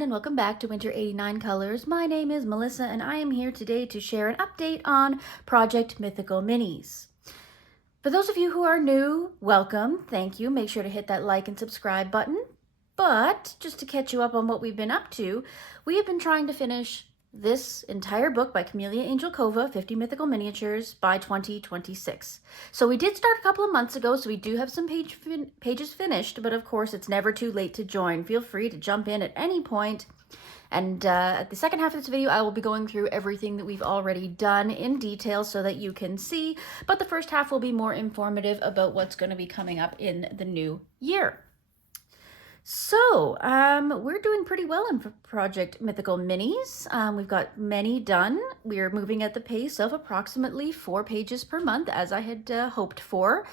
everyone, and welcome back to Winter 89 Colors. My name is Melissa, and I am here today to share an update on Project Mythical Minis. For those of you who are new, welcome, thank you. Make sure to hit that like and subscribe button. But just to catch you up on what we've been up to, we have been trying to finish this entire book by Camellia Angel Kova, 50 Mythical Miniatures, by 2026. So we did start a couple of months ago, so we do have some pages finished, but of course it's never too late to join. Feel free to jump in at any point. And at the second half of this video, I will be going through everything that we've already done in detail so that you can see, but the first half will be more informative about what's going to be coming up in the new year. So, we're doing pretty well in Project Mythical Minis. We've got many done. We're moving at the pace of approximately 4 pages per month, as I had hoped for.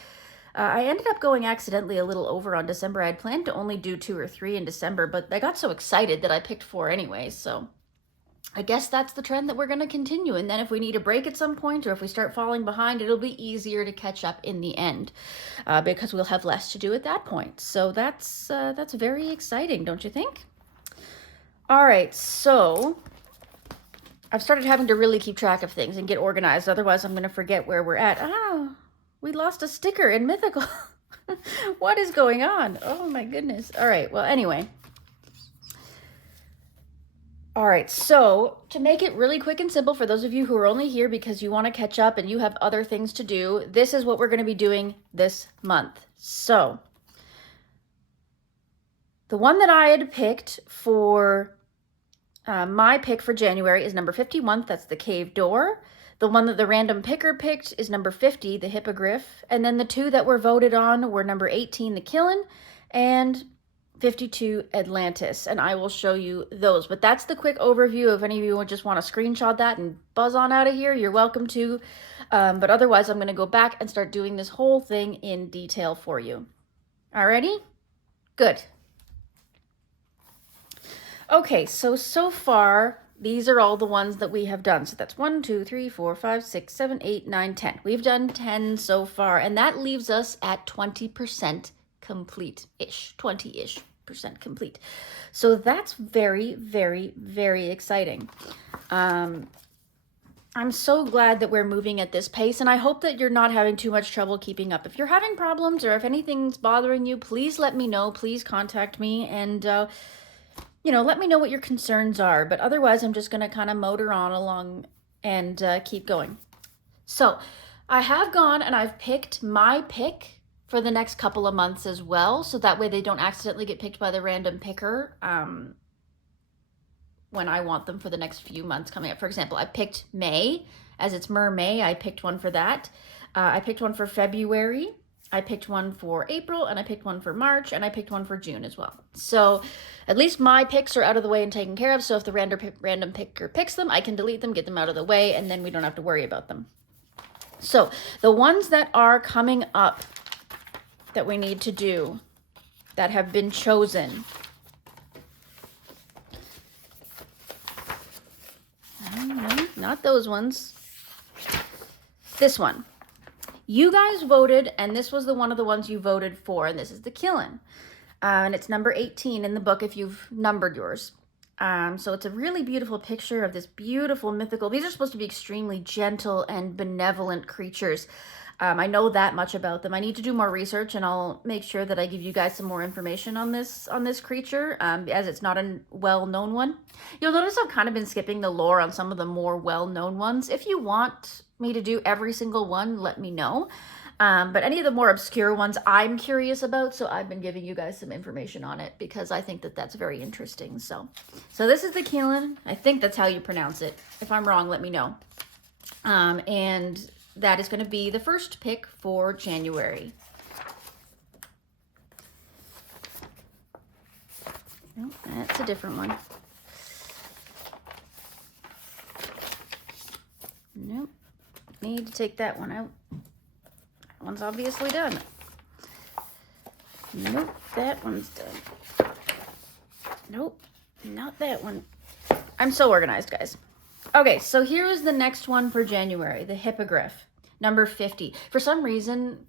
I ended up going accidentally a little over on December. I had planned to only do 2 or 3 in December, but I got so excited that I picked 4 anyway, so I guess that's the trend that we're going to continue. And then if we need a break at some point, or if we start falling behind, it'll be easier to catch up in the end because we'll have less to do at that point. So that's very exciting, don't you think? All right, so I've started having to really keep track of things and get organized. Otherwise, I'm going to forget where we're at. Ah, we lost a sticker in Mythical. What is going on? Oh my goodness. All right, well, anyway. All right, so to make it really quick and simple for those of you who are only here because you want to catch up and you have other things to do, this is what we're going to be doing this month. So the one that I had picked for my pick for January is number 51. That's the Cave Door. The one that the random picker picked is number 50, the Hippogriff. And then the 2 that were voted on were number 18, the Qilin, and 52 Atlantis, and I will show you those. But that's the quick overview. If any of you would just want to screenshot that and buzz on out of here, you're welcome to. But otherwise, I'm going to go back and start doing this whole thing in detail for you. Alrighty? Good. Okay, so far, these are all the ones that we have done. So that's 1, 2, 3, 4, 5, 6, 7, 8, 9, 10. We've done 10 so far, and that leaves us at 20% complete-ish, 20-ish% complete. So that's very, very, very exciting. I'm so glad that we're moving at this pace, and I hope that you're not having too much trouble keeping up. If you're having problems or if anything's bothering you, please let me know. Please contact me and, you know, let me know what your concerns are. But otherwise, I'm just going to kind of motor on along and keep going. So I have gone and I've picked my pick for the next couple of months as well, so that way they don't accidentally get picked by the random picker when I want them for the next few months coming up. For example, I picked May, as it's May. I picked one for that. I picked one for February. I picked one for April, and I picked one for March, and I picked one for June as well. So at least my picks are out of the way and taken care of, so if the random picker picks them, I can delete them, get them out of the way, and then we don't have to worry about them. So the ones that are coming up that we need to do, that have been chosen. No, not those ones. This one. You guys voted, and this was one of the ones you voted for, and this is the Qilin. And it's number 18 in the book if you've numbered yours. So it's a really beautiful picture of this beautiful mythical. These are supposed to be extremely gentle and benevolent creatures. I know that much about them. I need to do more research, and I'll make sure that I give you guys some more information on this creature, as it's not a well-known one. You'll notice I've kind of been skipping the lore on some of the more well-known ones. If you want me to do every single one, let me know. But any of the more obscure ones I'm curious about, so I've been giving you guys some information on it because I think that that's very interesting. So this is the Qilin. I think that's how you pronounce it. If I'm wrong, let me know. And that is going to be the first pick for January. Nope, that's a different one. Nope, need to take that one out. That one's obviously done. Nope, that one's done. Nope, not that one. I'm so organized, guys. Okay, so here is the next one for January, the Hippogriff, number 50. For some reason,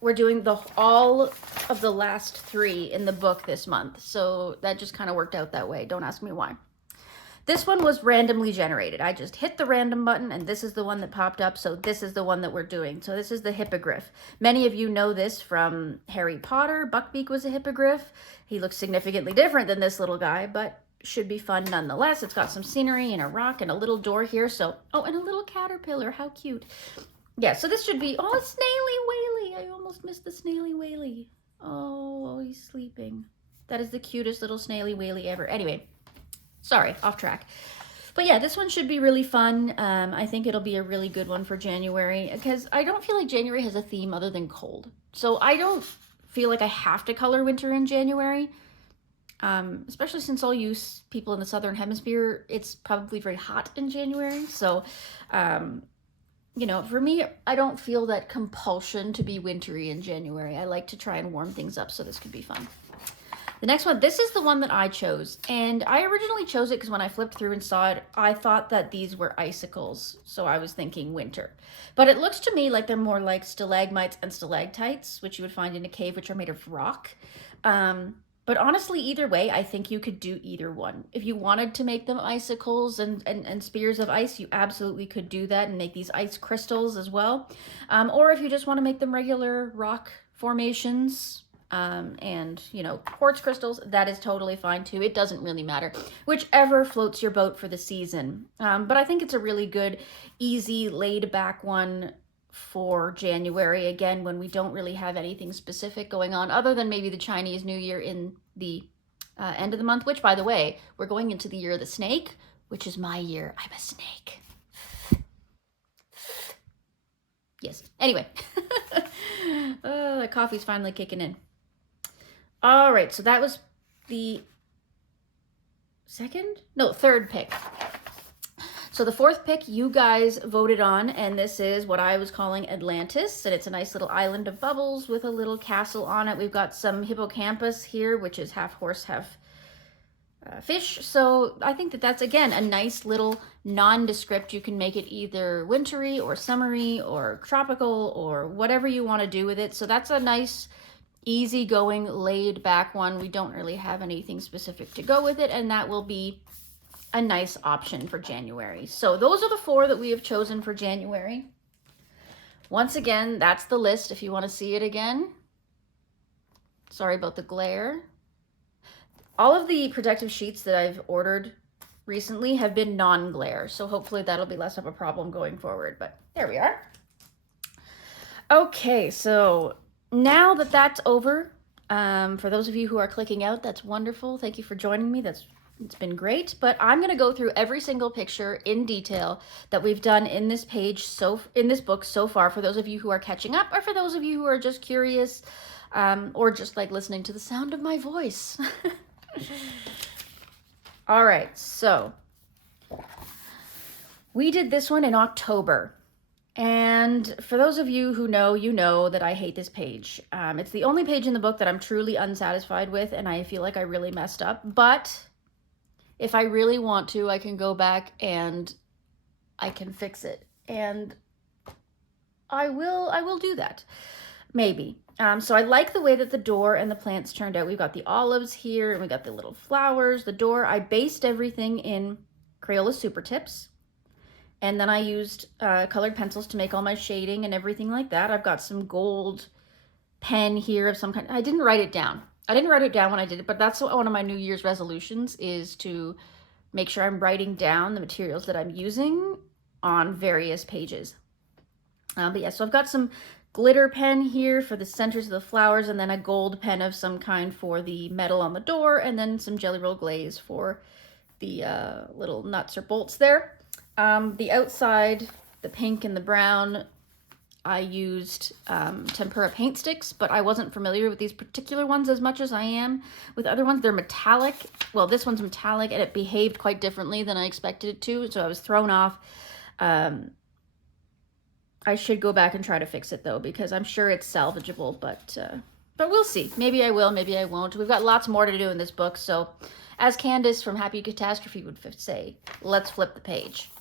we're doing all of the last 3 in the book this month. So that just kind of worked out that way. Don't ask me why. This one was randomly generated. I just hit the random button and this is the one that popped up. So this is the one that we're doing. So this is the Hippogriff. Many of you know this from Harry Potter. Buckbeak was a Hippogriff. He looks significantly different than this little guy, but should be fun nonetheless. It's got some scenery and a rock and a little door here. So, oh, and a little caterpillar. How cute. Yeah, so this should be, oh, Snaily Whaley. I almost missed the Snaily Whaley. Oh, he's sleeping. That is the cutest little Snaily Whaley ever. Anyway. Sorry, off track. But yeah, this one should be really fun. I think it'll be a really good one for January because I don't feel like January has a theme other than cold. So I don't feel like I have to color winter in January, especially since all you people in the Southern Hemisphere, it's probably very hot in January. So, you know, for me, I don't feel that compulsion to be wintry in January. I like to try and warm things up, so this could be fun. The next one, this is the one that I chose, and I originally chose it because when I flipped through and saw it, I thought that these were icicles, so I was thinking winter. But it looks to me like they're more like stalagmites and stalactites, which you would find in a cave, which are made of rock. But honestly, either way, I think you could do either one. If you wanted to make them icicles and spears of ice, you absolutely could do that and make these ice crystals as well. Or if you just want to make them regular rock formations, and you know, quartz crystals, that is totally fine too. It doesn't really matter, whichever floats your boat for the season. But I think it's a really good, easy, laid back one for January, again, when we don't really have anything specific going on other than maybe the Chinese New Year in the end of the month, which, by the way, we're going into the year of the snake, which is my year. I'm a snake. Yes. Anyway, the coffee's finally kicking in. All right, so that was the third pick. So the fourth pick you guys voted on, and this is what I was calling Atlantis, and it's a nice little island of bubbles with a little castle on it. We've got some hippocampus here, which is half horse, half fish. So I think that that's, again, a nice little nondescript. You can make it either wintry or summery or tropical or whatever you want to do with it. So that's a nice, easygoing, laid back one. We don't really have anything specific to go with it, and that will be a nice option for January. So those are the 4 that we have chosen for January. Once again, that's the list if you want to see it again. Sorry about the glare. All of the protective sheets that I've ordered recently have been non-glare, so hopefully that'll be less of a problem going forward, but there we are. Okay, so now that that's over, for those of you who are clicking out, that's wonderful. Thank you for joining me. It's been great. But I'm going to go through every single picture in detail that we've done in this in this book so far, for those of you who are catching up, or for those of you who are just curious, or just like listening to the sound of my voice. All right, so we did this one in October. And for those of you who know, you know that I hate this page. It's the only page in the book that I'm truly unsatisfied with, and I feel like I really messed up. But if I really want to, I can go back and I can fix it. And I will do that. Maybe. So I like the way that the door and the plants turned out. We've got the olives here, and we got the little flowers, the door. I based everything in Crayola Super Tips. And then I used colored pencils to make all my shading and everything like that. I've got some gold pen here of some kind. I didn't write it down. I didn't write it down when I did it, but that's one of my New Year's resolutions, is to make sure I'm writing down the materials that I'm using on various pages. But yeah, so I've got some glitter pen here for the centers of the flowers, and then a gold pen of some kind for the metal on the door, and then some Jelly Roll glaze for the little nuts or bolts there. The outside, the pink and the brown, I used tempera paint sticks, but I wasn't familiar with these particular ones as much as I am with other ones. They're metallic. Well, this one's metallic, and it behaved quite differently than I expected it to, so I was thrown off. I should go back and try to fix it, though, because I'm sure it's salvageable, but we'll see. Maybe I will, maybe I won't. We've got lots more to do in this book, so as Candace from Happy Catastrophe would say, let's flip the page.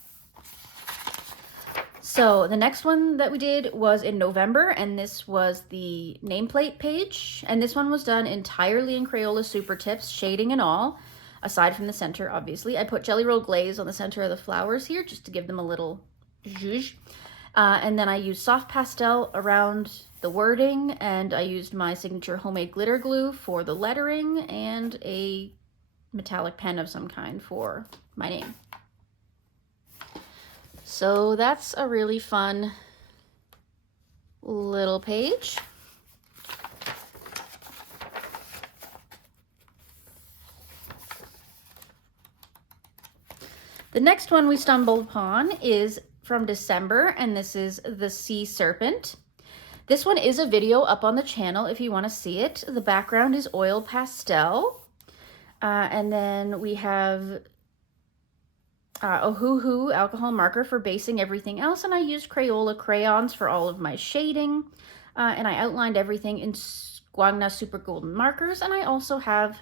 So the next one that we did was in November, and this was the nameplate page. And this one was done entirely in Crayola Super Tips, shading and all, aside from the center, obviously. I put Jelly Roll Glaze on the center of the flowers here just to give them a little zhuzh. And then I used soft pastel around the wording, and I used my signature homemade glitter glue for the lettering and a metallic pen of some kind for my name. So that's a really fun little page. The next one we stumbled upon is from December, and this is the Sea Serpent. This one is a video up on the channel if you want to see it. The background is oil pastel. And then we have Ohuhu alcohol marker for basing everything else, and I used Crayola crayons for all of my shading, and I outlined everything in Guangna Super Golden markers, and I also have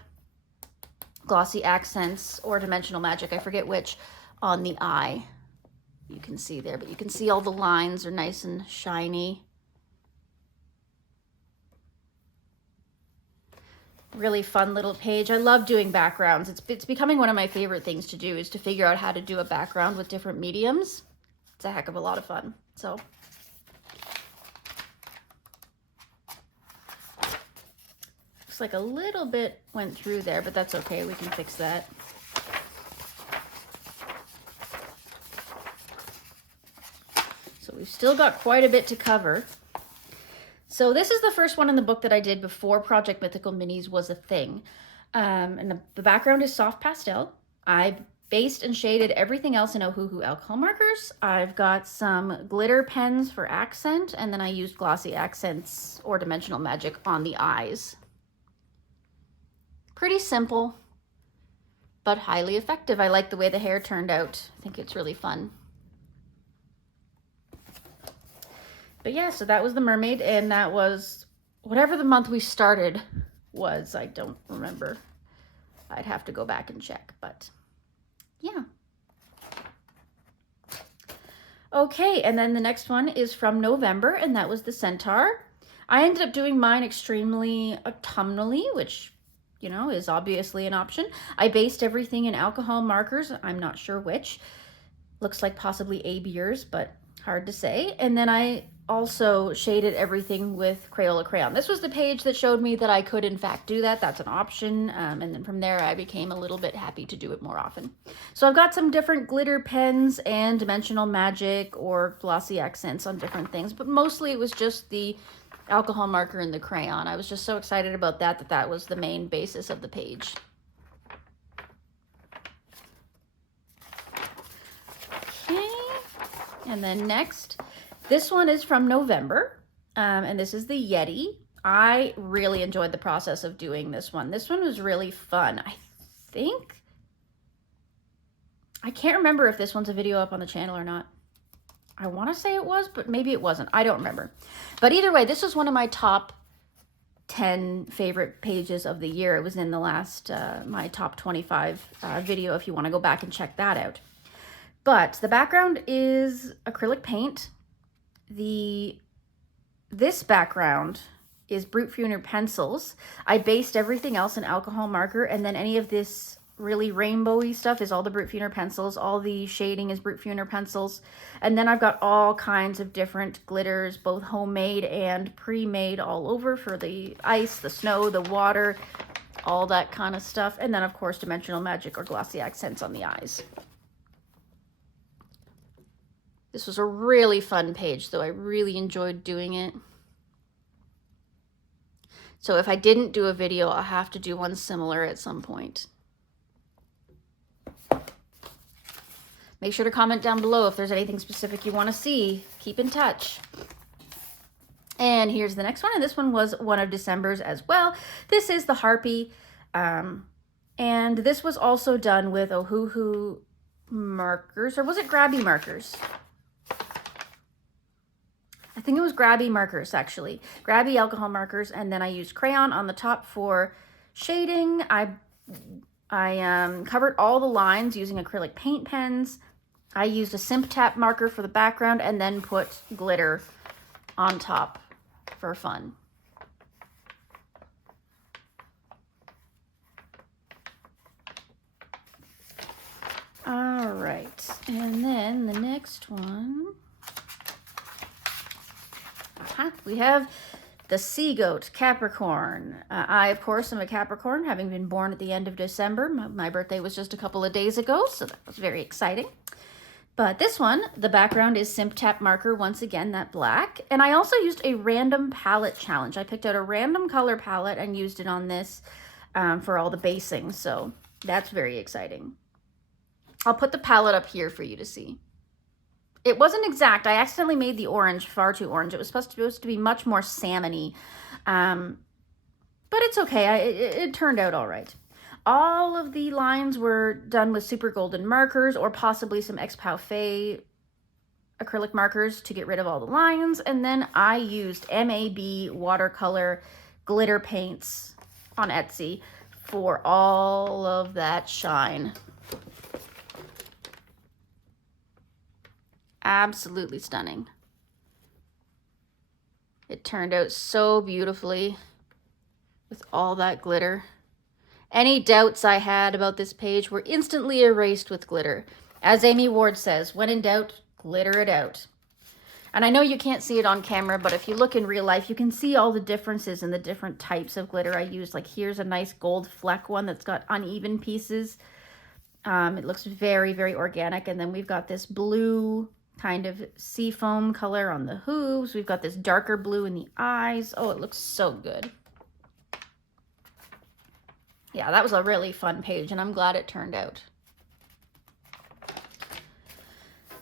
glossy accents or dimensional magic, I forget which, on the eye. You can see there, but you can see all the lines are nice and shiny. Really fun little page. I love doing backgrounds. It's becoming one of my favorite things to do, is to figure out how to do a background with different mediums. It's a heck of a lot of fun. So looks like a little bit went through there, but that's okay. We can fix that. So we've still got quite a bit to cover. So this is the first one in the book that I did before Project Mythical Minis was a thing. And the background is soft pastel. I based and shaded everything else in Ohuhu alcohol markers. I've got some glitter pens for accent, and then I used glossy accents or dimensional magic on the eyes. Pretty simple, but highly effective. I like the way the hair turned out. I think it's really fun. But yeah, so that was the mermaid, and that was whatever the month we started was. I don't remember. I'd have to go back and check, but yeah. Okay, and then the next one is from November, and that was the centaur. I ended up doing mine extremely autumnally, which, you know, is obviously an option. I based everything in alcohol markers. I'm not sure which. Looks like possibly A-beers, but hard to say. And then I also shaded everything with Crayola crayon. This was the page that showed me that I could in fact do that. That's an option. And then from there I became a little bit happy to do it more often. So I've got some different glitter pens and dimensional magic or glossy accents on different things, but mostly it was just the alcohol marker and the crayon. I was just so excited about that that was the main basis of the page. Okay, and then next, this one is from November, and this is the Yeti. I really enjoyed the process of doing this one. This one was really fun. I can't remember if this one's a video up on the channel or not. I want to say it was, but maybe it wasn't. I don't remember. But either way, this was one of my top 10 favorite pages of the year. It was in the last, my top 25 video, if you want to go back and check that out. But the background is acrylic paint. This background is Brute Funer pencils. I based everything else in alcohol marker, and then any of this really rainbowy stuff is all the Brute Funer pencils. All the shading is Brute Funer pencils. And then I've got all kinds of different glitters, both homemade and pre-made all over for the ice, the snow, the water, all that kind of stuff. And then of course, dimensional magic or glossy accents on the eyes. This was a really fun page, though. I really enjoyed doing it. So if I didn't do a video, I'll have to do one similar at some point. Make sure to comment down below if there's anything specific you want to see. Keep in touch. And here's the next one, and this one was one of December's as well. This is the Harpy, and this was also done with Ohuhu markers, or was it Grabby markers? I think it was Grabby markers, actually. Grabby alcohol markers, and then I used crayon on the top for shading. I covered all the lines using acrylic paint pens. I used a Simp Tap marker for the background and then put glitter on top for fun. All right, and then the next one, we have the Sea Goat Capricorn. I, of course, am a Capricorn, having been born at the end of December. My birthday was just a couple of days ago, so that was very exciting. But this one, the background is Simp Tap marker, once again, that black. And I also used a random palette challenge. I picked out a random color palette and used it on this for all the basing, so that's very exciting. I'll put the palette up here for you to see. It wasn't exact. I accidentally made the orange far too orange. It was supposed to be much more salmon-y. But it's okay. It turned out all right. All of the lines were done with super golden markers or possibly some X-Pow-Fei acrylic markers to get rid of all the lines. And then I used MAB watercolor glitter paints on Etsy for all of that shine. Absolutely stunning. It turned out so beautifully with all that glitter. Any doubts I had about this page were instantly erased with glitter. As Amy Ward says, when in doubt, glitter it out. And I know you can't see it on camera, but if you look in real life, you can see all the differences in the different types of glitter I used. Like here's a nice gold fleck one that's got uneven pieces. It looks very, very organic. And then we've got this blue kind of seafoam color on the hooves. We've got this darker blue in the eyes. Oh, it looks so good. Yeah, that was a really fun page, and I'm glad it turned out.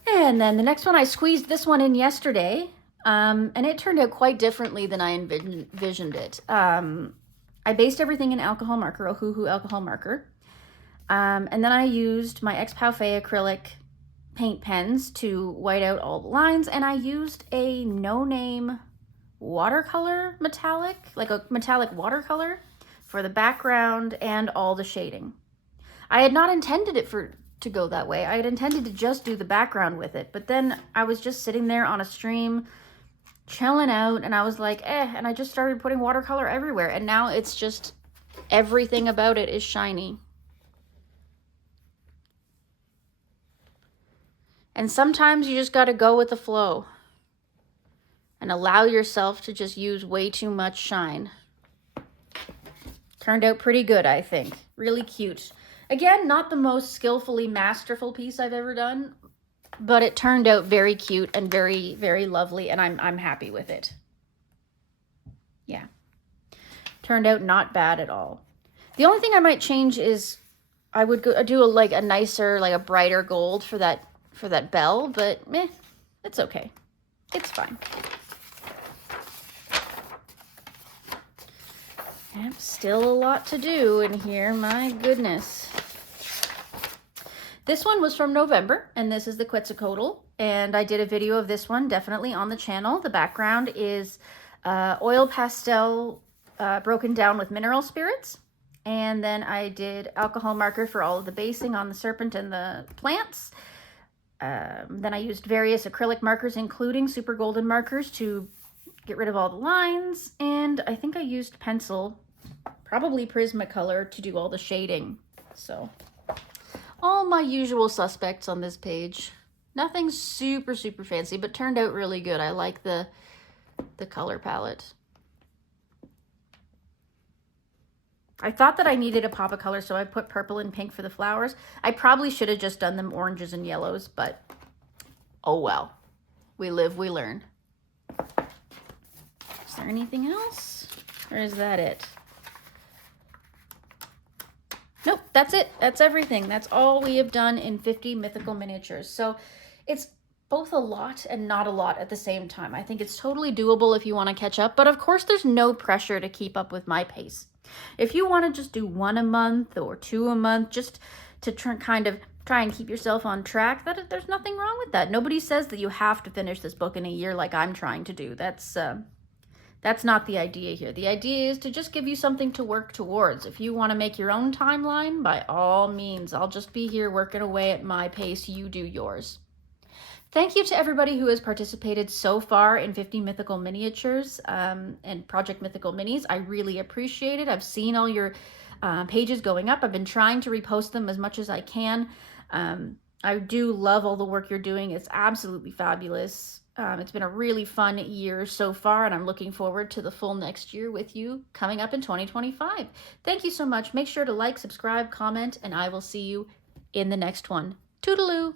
And then the next one, I squeezed this one in yesterday, and it turned out quite differently than I envisioned it. I based everything in alcohol marker, Ohuhu alcohol marker, and then I used my X-Pow-Fei acrylic paint pens to white out all the lines, and I used a no-name watercolor metallic, like a metallic watercolor for the background and all the shading. I had not intended it to go that way. I had intended to just do the background with it, but then I was just sitting there on a stream chilling out and I was like, and I just started putting watercolor everywhere, and now it's just everything about it is shiny. And sometimes you just got to go with the flow and allow yourself to just use way too much shine. Turned out pretty good, I think. Really cute. Again, not the most skillfully masterful piece I've ever done, but it turned out very cute and very, very lovely, and I'm happy with it. Yeah. Turned out not bad at all. The only thing I might change is I would do a nicer, like a brighter gold for that bell, but meh, it's okay. It's fine. Yep, still a lot to do in here, my goodness. This one was from November, and this is the Quetzalcoatl, and I did a video of this one definitely on the channel. The background is oil pastel broken down with mineral spirits, and then I did alcohol marker for all of the basing on the serpent and the plants. Then I used various acrylic markers, including super golden markers, to get rid of all the lines, and I think I used pencil, probably Prismacolor, to do all the shading. So all my usual suspects on this page. Nothing super, super fancy, but turned out really good. I like the color palette. I thought that I needed a pop of color, so I put purple and pink for the flowers. I probably should have just done them oranges and yellows, but oh well. We live, we learn. Is there anything else? Or is that it? Nope, that's it. That's everything. That's all we have done in 50 mythical miniatures. So it's both a lot and not a lot at the same time. I think it's totally doable if you want to catch up, but of course there's no pressure to keep up with my pace. If you want to just do 1 a month or 2 a month, just to try and keep yourself on track, there's nothing wrong with that. Nobody says that you have to finish this book in a year like I'm trying to do. That's That's not the idea here. The idea is to just give you something to work towards. If you want to make your own timeline, by all means, I'll just be here working away at my pace. You do yours. Thank you to everybody who has participated so far in 50 Mythical Miniatures and Project Mythical Minis. I really appreciate it. I've seen all your pages going up. I've been trying to repost them as much as I can. I do love all the work you're doing. It's absolutely fabulous. It's been a really fun year so far, and I'm looking forward to the full next year with you coming up in 2025. Thank you so much. Make sure to like, subscribe, comment, and I will see you in the next one. Toodaloo!